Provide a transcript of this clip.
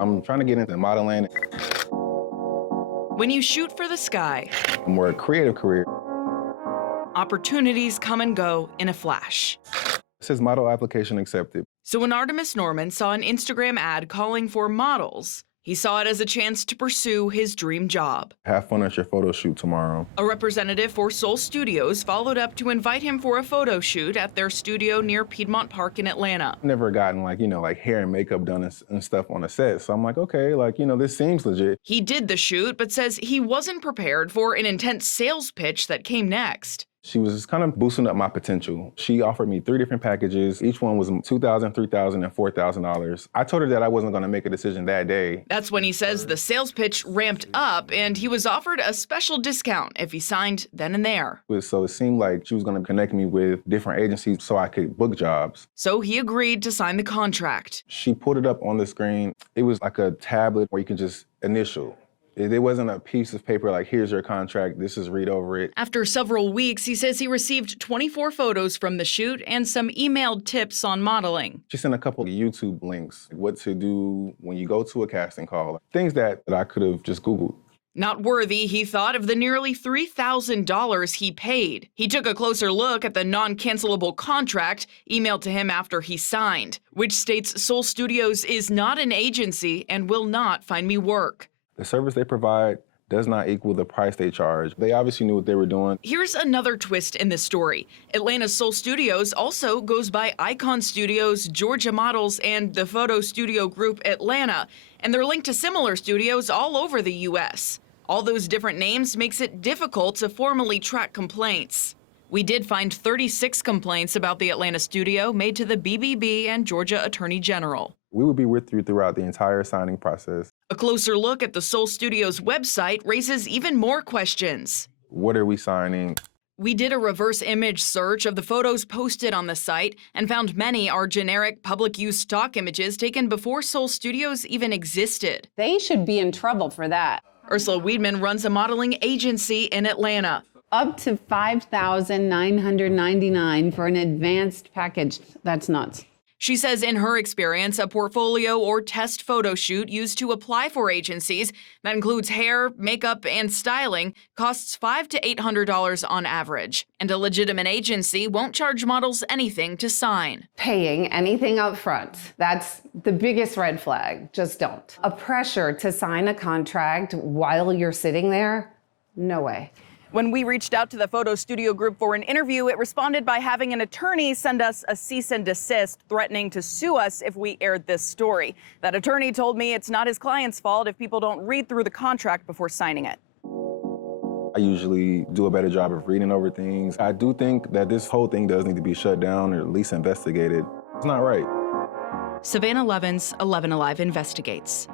I'm trying to get into modeling. When you shoot for the sky, A more creative career. opportunities come and go in a flash. It says model application accepted. So when Artemis Norman saw an Instagram ad calling for models, he saw it as a chance to pursue his dream job. Have fun at your photo shoot tomorrow. A representative for Soul Studios followed up to invite him for a photo shoot at their studio near Piedmont Park in Atlanta. Never gotten like hair and makeup done and stuff on the set. So I'm like, okay, this seems legit. He did the shoot, but says he wasn't prepared for an intense sales pitch that came next. She was just kind of boosting up my potential. She offered me 3 different packages. Each one was $2,000, $3,000, and $4,000. I told her that I wasn't going to make a decision that day. That's when he says the sales pitch ramped up and he was offered a special discount if he signed then and there. So it seemed like she was going to connect me with different agencies so I could book jobs. So he agreed to sign the contract. She put it up on the screen. It was like a tablet where you can just initial. It wasn't a piece of paper like, here's your contract, this is read over it. After several weeks, he says he received 24 photos from the shoot and some emailed tips on modeling. She sent a couple of YouTube links, what to do when you go to a casting call, things that I could have just Googled. Not worthy, he thought, of the nearly $3,000 he paid. He took a closer look at the non-cancellable contract emailed to him after he signed, which states Soul Studios is not an agency and will not find me work. The service they provide does not equal the price they charge. They obviously knew what they were doing. Here's another twist in this story. Atlanta's Soul Studios also goes by Icon Studios, Georgia Models, and the Photo Studio Group Atlanta, and they're linked to similar studios all over the U.S. All those different names makes it difficult to formally track complaints. We did find 36 complaints about the Atlanta studio made to the BBB and Georgia Attorney General. We would be with you throughout the entire signing process. A closer look at the Soul Studios website raises even more questions. What are we signing? We did a reverse image search of the photos posted on the site and found many are generic public use stock images taken before Soul Studios even existed. They should be in trouble for that. Ursula Weidman runs a modeling agency in Atlanta. Up to $5,999 for an advanced package. That's nuts. She says in her experience, a portfolio or test photo shoot used to apply for agencies that includes hair, makeup, and styling costs $500 to $800 on average. And a legitimate agency won't charge models anything to sign. Paying anything up front, that's the biggest red flag. Just don't. A pressure to sign a contract while you're sitting there? No way. When we reached out to the photo studio group for an interview, it responded by having an attorney send us a cease and desist, threatening to sue us if we aired this story. That attorney told me it's not his client's fault if people don't read through the contract before signing it. I usually do a better job of reading over things. I do think that this whole thing does need to be shut down or at least investigated. It's not right. Savannah Levins, 11 Alive Investigates.